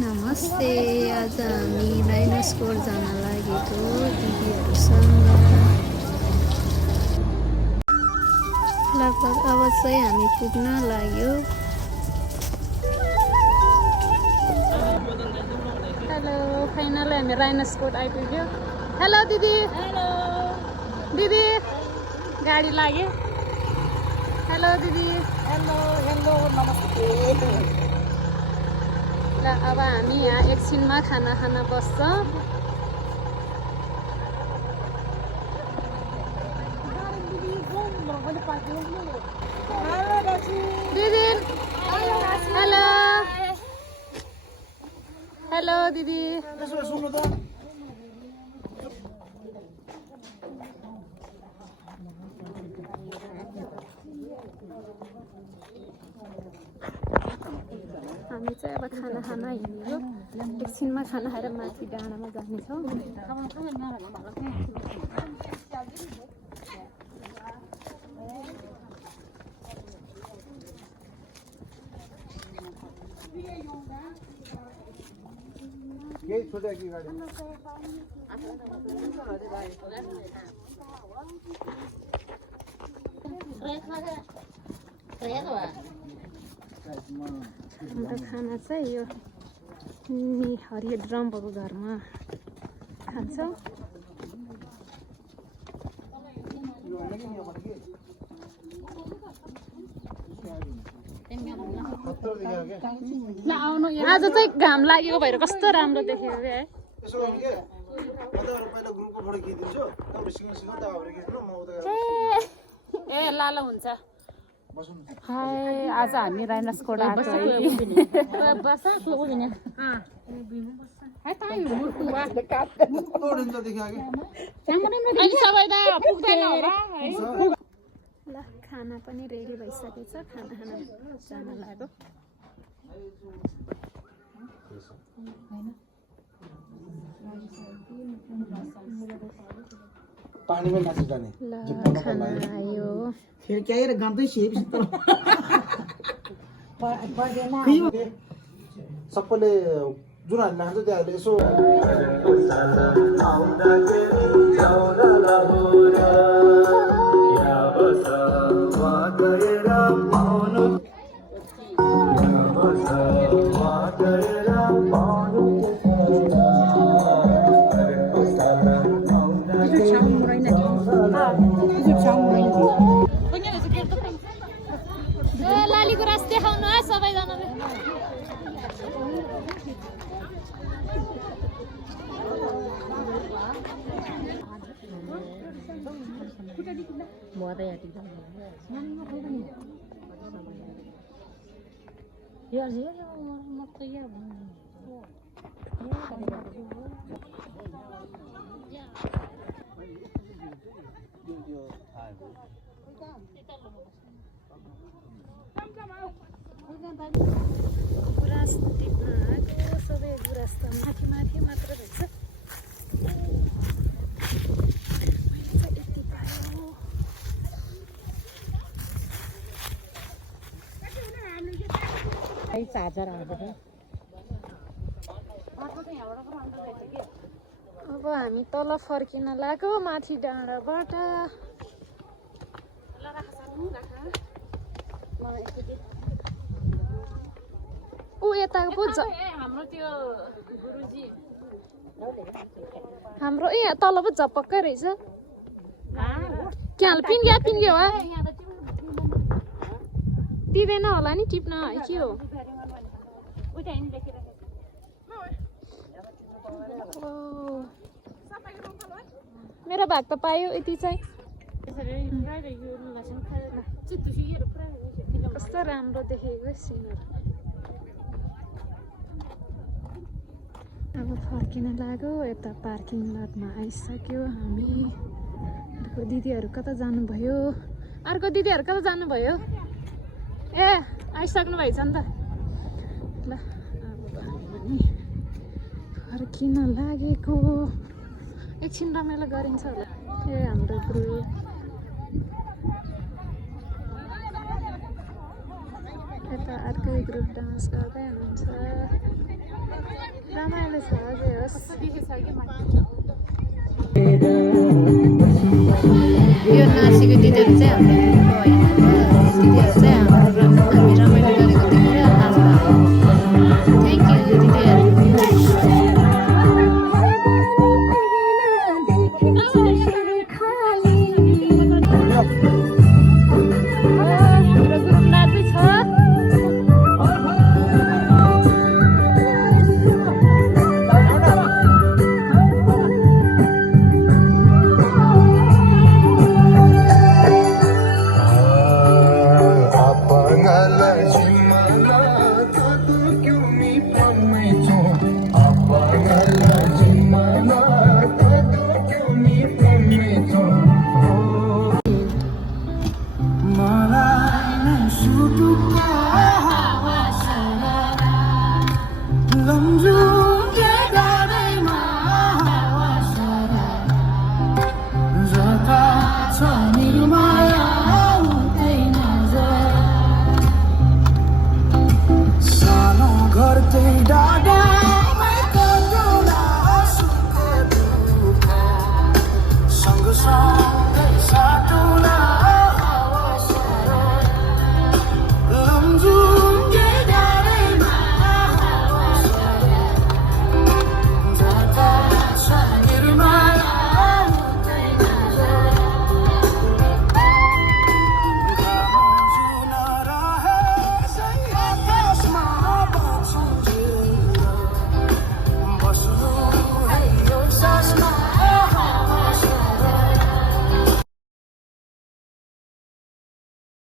नमस्ते। आज हामी डाइनोस्कोर जान लागेको दिदीहरूसँग। लगभग अब चाहिँ हामी पुग्न लाग्यो। हेलो, फाइनली हामी डाइनोस्कोर आइपुग्यो। हेलो दिदी। हेलो दिदी, गाडी लाग्यो। हेलो दिदी। हेलो हेलो नमस्ते। ल अब हामी यहाँ एकछिनमा खाना खान बस्छौँ। दिदी हेलो। हेलो दिदी। हामी चाहिँ अब खाना खान हिँड्यो। एकछिनमा खाना खाएर माथि डाँडामा जानेछौँ। हाम्रो खाना चाहिँ यो हरियो ड्रमको घरमा खान्छौँ। आज चाहिँ घाम लागेको भएर कस्तो राम्रो देखेको है। ए लालो हुन्छ। हाय, आज हामी डाइनोस्कोर आएको है। ल खाना पनि रेडी भइसकेछ। खाना खान जान लाग्यो। पानीमै नाच्नु जाने ल खाना आयो। फेरि क्या रे गन्दै सेप सबैले जुन हामी नाच्छ त्यहाँहरूले यसो लालीको रास देखाउनु है सबैजनाले। गुराँस टिप्न आएको सबै गुराँस त माथि माथि मात्र रहेछ। मैले चाहिँ यति पायो। अब हामी तल फर्किन लाग्यो माथि डाँडाबाट। ऊ यताको पो हाम्रो त्यो गुरुजी हाम्रो तल पो झपक्कै रहेछ। क्या पिन्ग्यो हो दिँदैन होला नि टिप्न के हो। मेरो भाग त पायो यति चाहिँ। कस्तो राम्रो देखेको सिनहरू। अब फर्किन लाग्यो। यता पार्किङ लटमा आइसक्यो हामी। अर्को दिदीहरू कता जानुभयो? अर्को दिदीहरू कता जानुभयो? ए आइसक्नु भएछ नि त। ल अब हामी फर्किन लागेको। एकछिन रमाइलो गरिन्छ होला। ए हाम्रो ग्रुप यता अर्कै ग्रुप डान्स गर्दै हुनुहुन्छ। देखेछ हजुर होस् देखेछ कि यो नाचेको दिदीहरू चाहिँ हाम्रो दिदीहरू चाहिँ हामी रमाइलो गरेको देखेर नाच्नु थ्याङ्क यू दिदीहरू Lắm